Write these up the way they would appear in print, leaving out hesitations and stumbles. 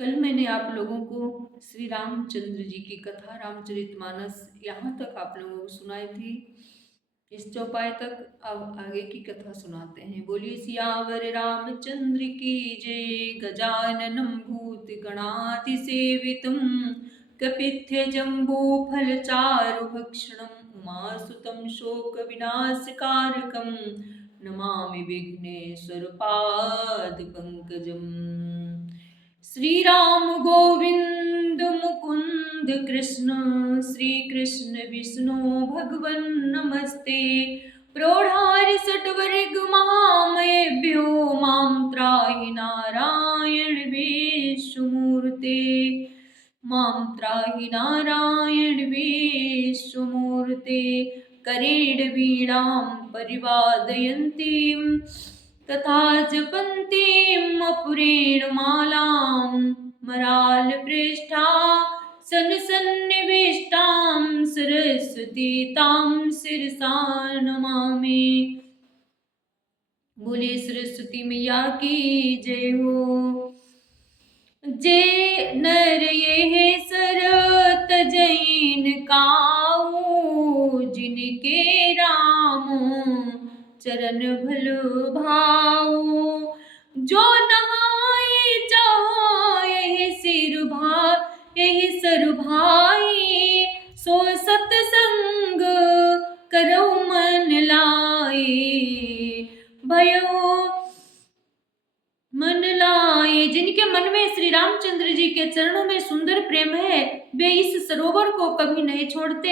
कल मैंने आप लोगों को श्री रामचंद्र जी की कथा रामचरितमानस यहाँ तक आप लोगों को सुनाई थी। इस चौपाई तक अब आगे की कथा सुनाते हैं। बोलिए सियावर रामचंद्र की जय। गजाननं भूत गणाति सेवितम कपित्थ जम्बो फल चारु भक्षणम उमासुतम शोक विनाशकारकम नमामि विघ्नेश्वर पाद पंकजम। श्री राम गोविंद मुकुंद कृष्ण श्री कृष्ण विष्णु भगवन नमस्ते। प्रौढ़ारि सटवर्ग महामयेभ्यो मां त्राहि नारायण विष्णुमूर्ते। मां त्राहि नारायण विष्णुमूर्ते। करेण वीणां परिवादयन्तीं तथा जपन्तीम् अपुरेण मालां मरालपृष्ठा सन्निविष्टां सरस्वती तां शिरसा नमामि। बोले सरस्वती मैया की जय हो। जे नर ये सर तजैन काऊ जिनके राम चरण भल भाऊ। जो नहाए चाहो यही सिर भाई सो सतसंग करो मन लाए। भयो मन लाए। जिनके मन में श्री रामचंद्र जी के चरणों में सुंदर प्रेम है वे इस सरोवर को कभी नहीं छोड़ते।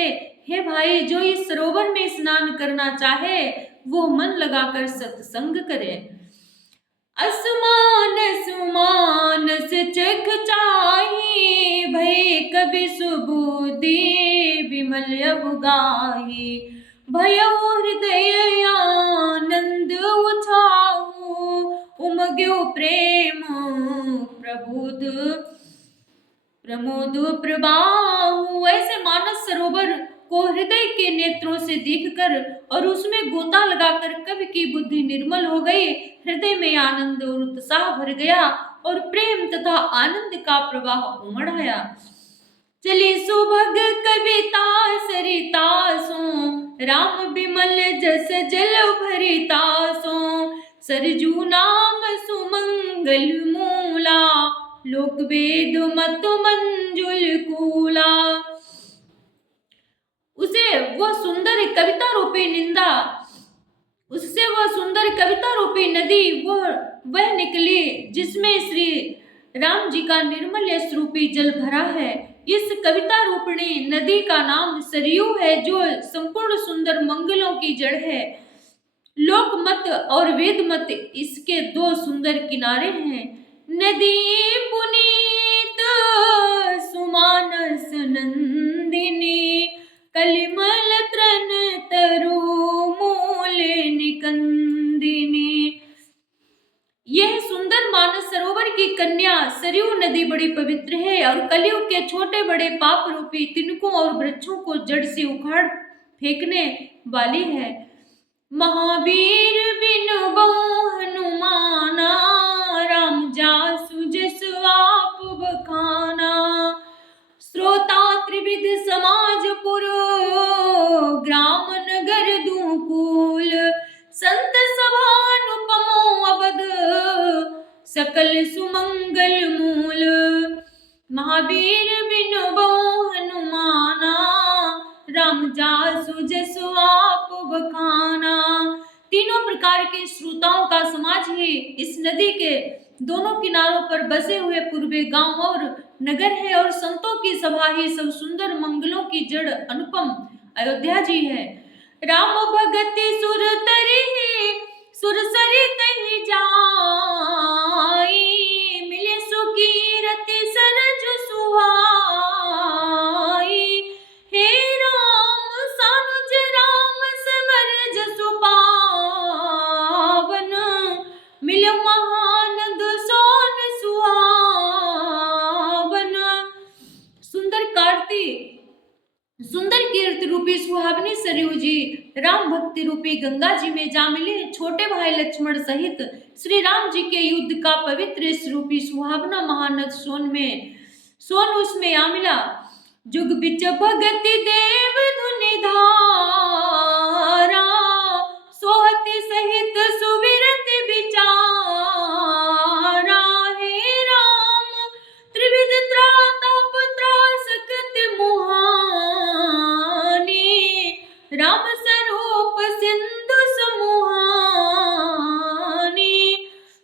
हे भाई, जो इस सरोवर में स्नान करना चाहे वो मन लगाकर सत्संग करे। असमान सुमानस चख चाही भय कभी सुबुद्धि विमल अबुगाही। भयो हृदय आनंद उछाऊ उमग्यो प्रेम प्रमोद प्रभाऊ। ऐसे मानस सरोवर को हृदय के नेत्रों से देखकर और उसमें गोता लगाकर कवि की बुद्धि निर्मल हो गई। हृदय में आनंद और उत्साह भर गया और प्रेम तथा आनंद का प्रवाह उमड़ आया। चली सुभग कविता सरिता सो राम बिमल जस जल भरिता सो। सरजू नाम सुमंगल मूला लोक वेद मत मंजुल कूला। उसे वह सुंदर कविता रूपी निंदा उससे वह सुंदर कविता रूपी नदी वह निकली जिसमें श्री राम जी का निर्मल यश रूपी जल भरा है। इस कविता रूपिणी नदी का नाम सरयू है जो संपूर्ण सुंदर मंगलों की जड़ है। लोक मत और वेद मत इसके दो सुंदर किनारे हैं। नदी पुनीत सुमानस नंदिनी कलिमल त्रन तरु मूल निकंदिनी। यह सुंदर मानस सरोवर की कन्या सरयू नदी बड़ी पवित्र है और कलयुग के छोटे बड़े पाप रूपी तिनकों और वृक्षों को जड़ से उखाड़ फेंकने वाली है। महावीर बिन बहु हनुमाना राम जासु जस आप बखाना। श्रोता त्रिविध समाज पुरो ग्राम नगर दूकुल संत सभानुपमो अवध सकल सुमंगल मूल। महावीर बिन बहु हनुमाना राम जासु जसु आप बखाना। तीनों प्रकार के श्रोताओं का समाज ही इस नदी के दोनों किनारों पर बसे हुए पूर्वी गांव और नगर है और संतों की सभा ही सब सुंदर मंगलों की जड़ अनुपम अयोध्या जी है। राम भगति सुर तरी सुर सरित ही जाई मिले सुकीरति सरज सुहाई। हे राम सानुज राम समर जसु पावन मिल महानंद सोन सुहावन। सुंदर कीर्ति रूपी सुहावनी सरयू जी राम भक्ति रूपी गंगा जी में जा मिले। छोटे भाई लक्ष्मण सहित श्री राम जी के युद्ध का पवित्र स्वरूपी सुहावना महानद सोन उसमें आ मिला। जुग बिच भगति देव धुनि धारा, सोहति सहित सुविरत विचारा। हे राम त्रिविध त्राताप त्रासकत मुहानी, राम स्वरूप सिंधु समुहानी।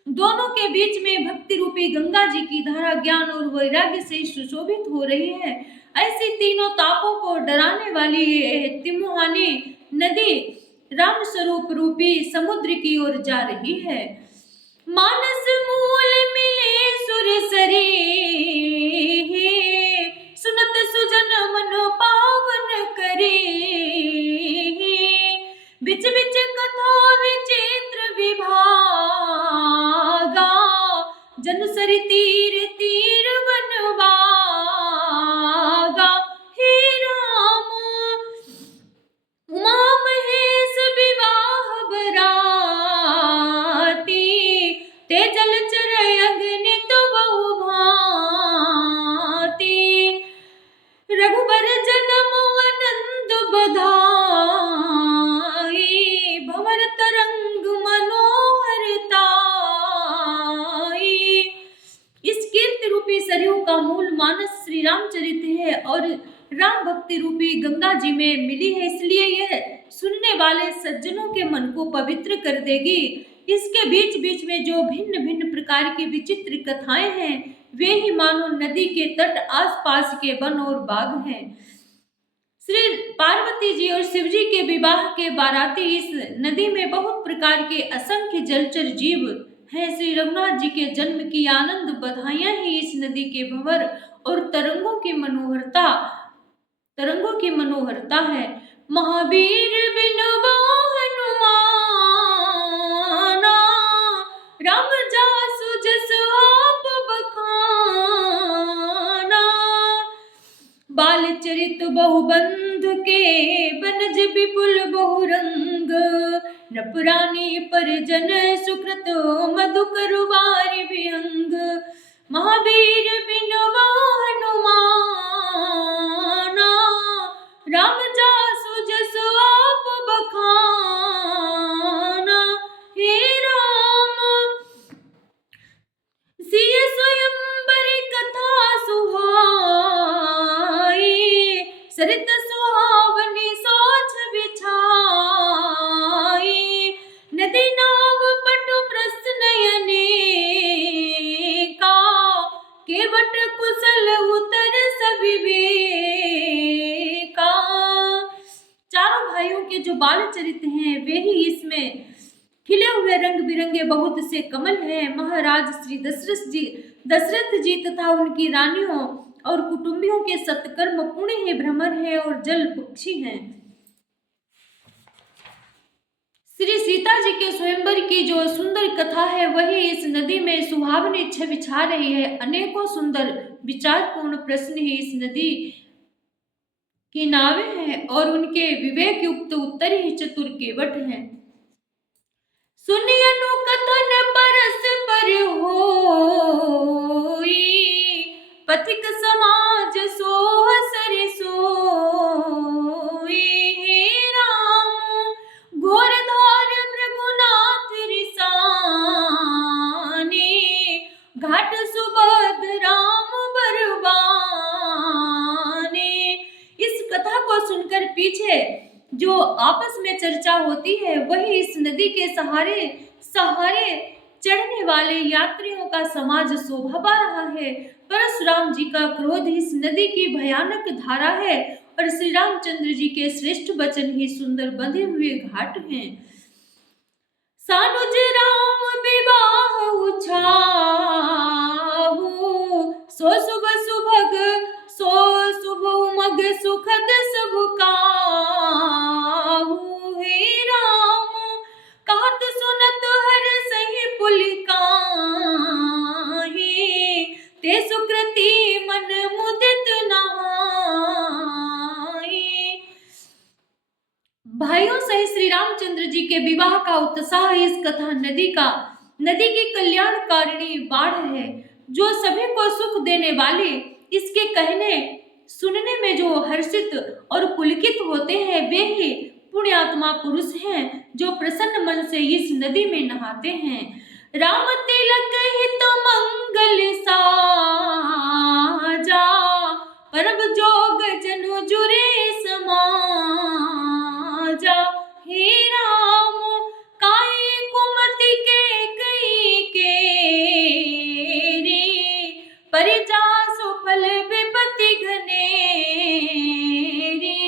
दोनों के बीच में भक्ति रूपी गंगा जी की धारा ज्ञान और वैराग्य से सुशोभित हो रही है। ऐसी तीनों तापों को डराने वाली ये तिमुहानी नदी राम स्वरूप रूपी समुद्र की ओर जा रही है। मानस मूल मिले सुरसरी, सुनत सुजन मन पावन करे। बिच बिच कथा विचित्र विभागा, जन सरि तीर तीर बनवागा। हे राम उमा महेश विवाह बराती, ते जलचर अग्नि तो बहु भांति। रघुबर जन्म आनंद बधाई, भंवर तरंग मनोहरताई। इस कीर्ति रूपी सरयू का मूल मानस श्री रामचरित है और राम भक्ति रूपी गंगा जी में मिली है, इसलिए यह सुनने वाले सज्जनों के मन को पवित्र कर देगी। इसके बीच बीच में जो भिन्न भिन्न प्रकार की विचित्र कथाएं हैं वे ही मानो नदी के तट आसपास के वन और बाग हैं। श्री पार्वती जी और शिव जी के विवाह के बाराती इस नदी में बहुत प्रकार के असंख्य जलचर जीव हैं। श्री रघुनाथ जी के जन्म की आनंद बधाइयां ही इस नदी के भंवर और तरंगों की मनोहरता है। महावीर बिनवा हनुमाना, राम जासु जस आप बखाना। बाल चरित बहुबंधु के बनज विपुल बहुरंग, नपरानी परिजन सुकृत मधुकर वारि विहंग। महावीर बिनवा हनुमाना, राम जासु जस आप बखाना। हे राम सिय स्वयंवर कथा सुहाई, सरित सुहावनी सोच बिछाई। नदी नाव पटु प्रश्नयनेका, केवट कुशल उतर सविवेका। चारों भाइयों के जो बाल चरित हैं वे ही इसमें खिले हुए रंग बिरंगे बहुत से कमल हैं। महाराज श्री दशरथ जी तथा उनकी रानियों और कुटुंबियों के सत्कर्म पुण्य ही भ्रमर है और जल पक्षी हैं। श्री सीता जी के स्वयंवर की जो सुंदर कथा है वही इस नदी में सुहावनी छवि छा रही है। अनेकों सुंदर विचारपूर्ण प्रश्न ही इस नदी की नावें हैं और उनके विवेक युक्त उत्तर ही चतुर केवट हैं। सुनियनु कथन परस्पर होई, पथिक समाज सोह सरि सोई। हे राम घोर धार भृगुनाथ रिसानी, घाट सुबद राम बरबानी। इस कथा को सुनकर पीछे जो आपस में चर्चा होती है वही इस नदी के सहारे चढ़ने वाले यात्रियों का समाज शोभा पा रहा है। परशुराम जी का क्रोध इस नदी की भयानक धारा है और श्री रामचंद्र जी के श्रेष्ठ वचन ही सुंदर बंधे हुए घाट हैं। सानुज राम विवाह उछाहु, सो शुभ सुभग सो शुभ उमग सुखद सब काहू। हे राम कहत सुनत हर सही पुलिकाही, ते सुकृति मन मुदित नहाई। विवाह का उत्साह इस कथा नदी की कल्याणकारिणी बाढ़ है, जो सभी को सुख देने वाली। इसके कहने सुनने में जो हर्षित और पुलकित होते हैं वे ही पुण्यात्मा पुरुष हैं, जो प्रसन्न मन से इस नदी में नहाते हैं। राम तिलक हित मंगल साजा, परब जोग जनु जुरे समाजा। हे राम काई कुमति के कई के रे, परिजा सुफल विपति घने रे।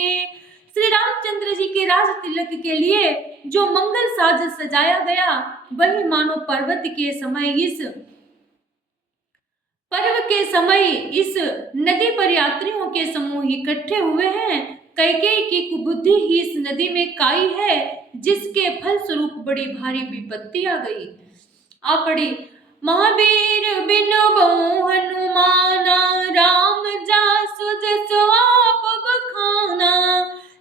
श्री रामचंद्र जी के राज तिलक के लिए जो मंगल साज सजाया गया, वही मानो पर्व के समय इस नदी पर यात्रियों के समूह इकट्ठे हुए हैं। कैकेयी की कुबुद्धि ही इस नदी में काई है, जिसके फल स्वरूप बड़ी भारी विपत्ति आ गई। पड़ी महावीर बिन बहु हनुमाना, राम जासु जसु आप बखाना।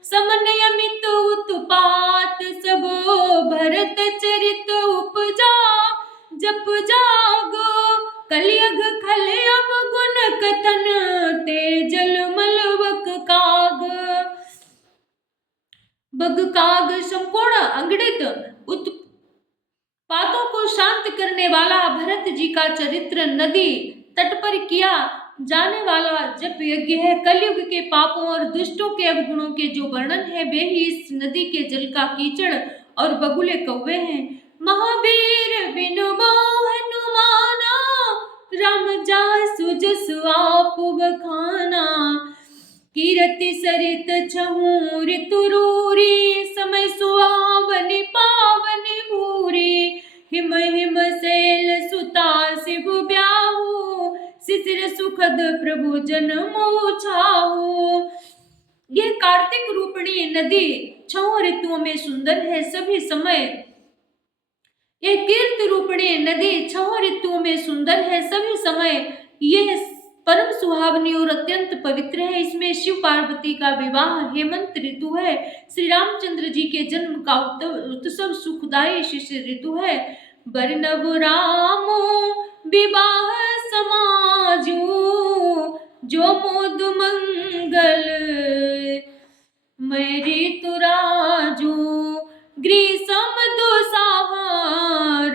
समन अमित उत्पात सब, भरत चरित उपजा। जप जाग कलियग खल अवगुण कथन, तेजल मलवक काग। बग काग संपूर्ण अंगड़ित उत्पातों को शांत करने वाला भरत जी का चरित्र नदी तट पर किया जाने वाला जप यज्ञ है। कलयुग के पापों और दुष्टों के अवगुणों के जो वर्णन है, वे ही इस नदी के जल का कीचड़ और बगुले कौवे हैं। महावीर बिनु बहु हनुमाना, राम जासु जसु आप बखाना। कीरति सरित छहु ऋतु रूरी, समय सुहावन पावन भूरी। हिम हिम शैल सुता शिव ब्याहु, शिशिर सुखद प्रभु जन्मो छाहु। यह कार्तिक रूपिणी नदी 6 ऋतुओं में सुंदर है सभी समय। यह कीर्ति रूपिणी नदी 6 ऋतुओं में सुंदर है सभी समय। यह परम सुहावनी और अत्यंत पवित्र है। इसमें शिव पार्वती का विवाह हेमंत ऋतु है। श्री रामचंद्र जी के जन्म का उत्सव सुखदायी शिशिर ऋतु है। बरनव राम विवाह समाजू, जो मोद मंगल मैं ऋतु राजू। ग्रीष्म दुसाहा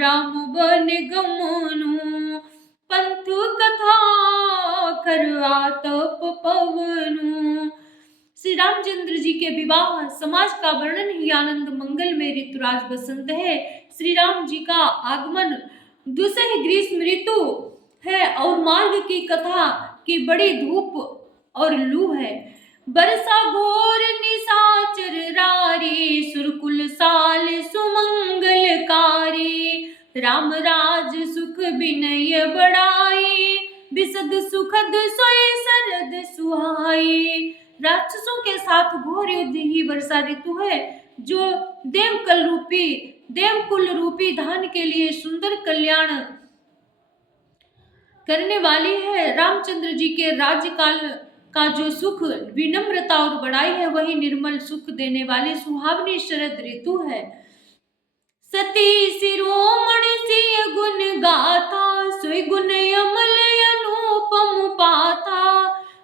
राम बन गमनु, पंथ कथा कर आतप पवनु। श्री रामचंद्र जी के विवाह समाज का वर्णन ही आनंद मंगल में ऋतुराज बसंत है। श्री राम जी का आगमन दुसह ग्रीष्म ऋतु है और मार्ग की कथा की बड़ी धूप और लू है। बरसा घोर निशाचर रारी, सुरकुल साल सुमंगलकारी। राम राज सुख विनय बड़ाई, बिसद सुखद सोए शरद सुहाई। राक्षसों के साथ घोर युद्ध ही वर्षा ऋतु है, जो देवकुल रूपी धान के लिए सुंदर कल्याण करने वाली है। रामचंद्र जी के राज्यकाल का जो सुख विनम्रता और बड़ाई है, वही निर्मल सुख देने वाली सुहावनी शरद ऋतु है। सती शिरोमणि सिय गुण गाथा, सोई गुण अमल अनुपम पाथा।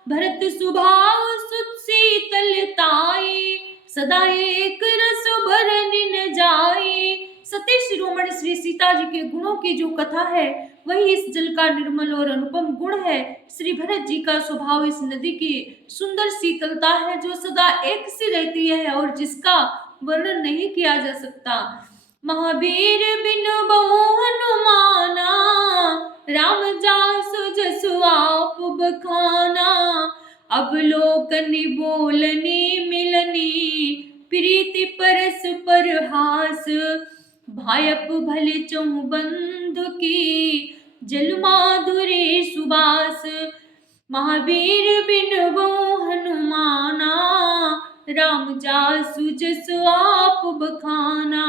भरत सुभाव सुत शीतलताई, सदा एक रस भरनि न जाई। सती शिरोमणि श्री सीता जी के गुणों की जो कथा है, वही इस जल का निर्मल और अनुपम गुण है। श्री भरत जी का स्वभाव इस नदी की सुंदर शीतलता है, जो सदा एक सी रहती है और जिसका वर्णन नहीं किया जा सकता। महावीर बिन बहु हनुमाना, राम जासु जसु आप बखाना। अवलोकनि बोलनी मिलनी, प्रीति परस पर हास। भायप भले चहु बंधु की, जल माधुरी सुबास। महावीर बिन बहु हनुमाना, राम जासु जसु आप बखाना।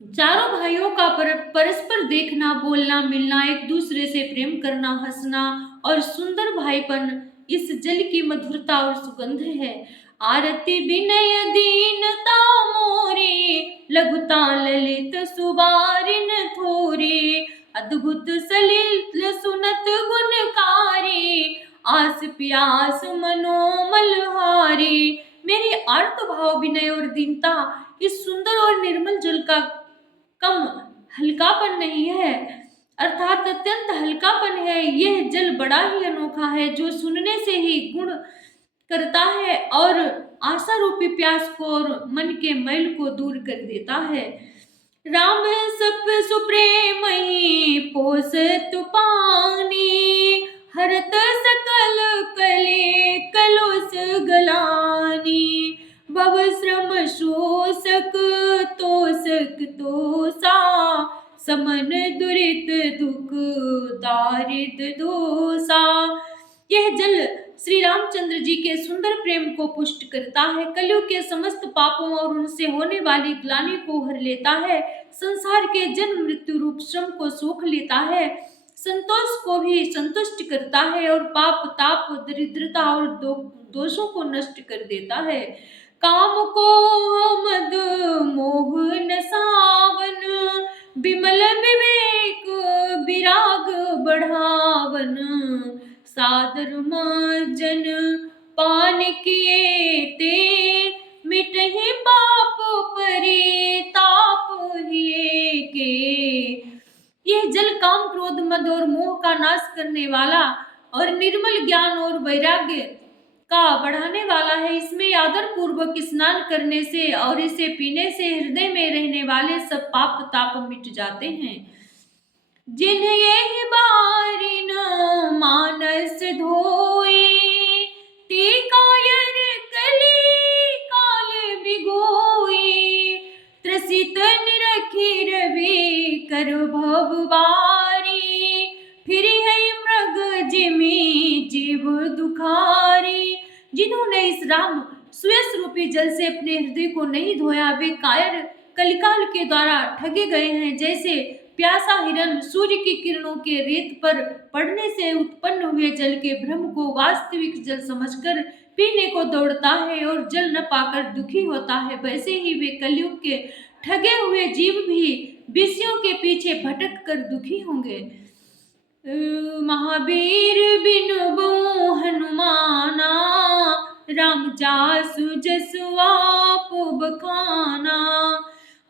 चारों भाइयों का परस्पर देखना, बोलना, मिलना, एक दूसरे से प्रेम करना, हंसना और सुंदर भाईपन इस जल की मधुरता और सुगंध है। आरती विनय दीनता मोरे, लघुता ललित सुबारिन थोरे, अद्भुत सलिल सुनत गुणकारी, आस प्यास मनोमल हारे। मेरी आर्त भाव विनय और दीनता इस सुंदर और निर्मल जल का कम हल्कापन नहीं है, अर्थात अत्यंत हल्कापन है। यह जल बड़ा ही अनोखा है, जो सुनने से ही गुण करता है और आशा रूपी प्यास को और मन के मैल को दूर कर देता है। राम सप सुप्रेमहि पोसत पानी, हरत सकल कले कलोस गलानी, भव श्रम शोषक तोषक तोषा, समन दुरित दुख दारिद दोषा। यह जल श्री रामचंद्र जी के सुंदर प्रेम को पुष्ट करता है, कलयुग के समस्त पापों और उनसे होने वाली ग्लानि को हर लेता है, संसार के जन्म मृत्यु रूप श्रम को सोख लेता है, संतोष को भी संतुष्ट करता है और पाप ताप दरिद्रता और दोषों को नष्ट कर देता है। काम को मद मोह नसावन, विमल विवेक विराग बढ़ावन, सादर जन पान किए ते, मिटहि पाप परिताप हिए के। यह जल काम क्रोध मद और मोह का नाश करने वाला और निर्मल ज्ञान और वैराग्य का बढ़ाने वाला है। इसमें आदर पूर्वक स्नान करने से और इसे पीने से हृदय में रहने वाले सब पाप ताप मिट जाते हैं। जिन्हें यह बारिन मानस धोए, ते कायर कली काल बिगोए, त्रसित निरखी रवि कर भव बारी, फिर है मृग जिमि जीव दुखारी। जिन्होंने इस राम सुयस रूपी जल से अपने हृदय को नहीं धोया, वे कायर कलिकाल के द्वारा ठगे गए हैं। जैसे प्यासा हिरन सूर्य की किरणों के रेत पर पड़ने से उत्पन्न हुए जल के भ्रम को वास्तविक जल समझकर पीने को दौड़ता है और जल न पाकर दुखी होता है, वैसे ही वे कलयुग के ठगे हुए जीव भी विषयों के पीछे भटक कर दुखी होंगे। महावीर बिनु बो हनुमाना, राम जासु जसु आप बखाना,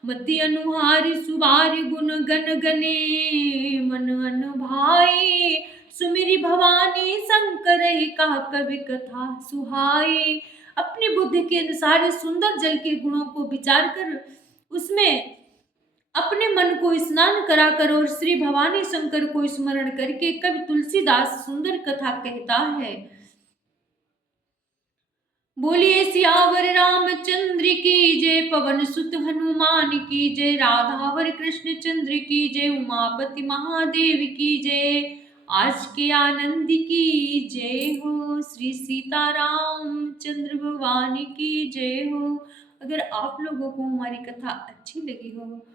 मति अनुहारी सुबारी गुण गण गने, मन अनु भाई, सुमिरी भवानी शंकर कहा कवि कथा सुहाई। अपनी बुद्धि के अनुसार सुंदर जल के गुणों को विचार कर उसमें अपने मन को स्नान कराकर और श्री भवानी शंकर को स्मरण करके कवि तुलसीदास सुंदर कथा कहता है। बोलिए सियावर रामचंद्र की जय, पवन सुत हनुमान की जय, राधावर कृष्ण चंद्र की जय, उमापति महादेव की जय, आज के आनंद की जय हो, श्री सीताराम चंद्र भगवान की जय हो। अगर आप लोगों को हमारी कथा अच्छी लगी हो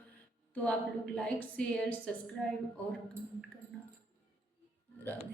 तो आप लोग लाइक शेयर सब्सक्राइब और कमेंट करना।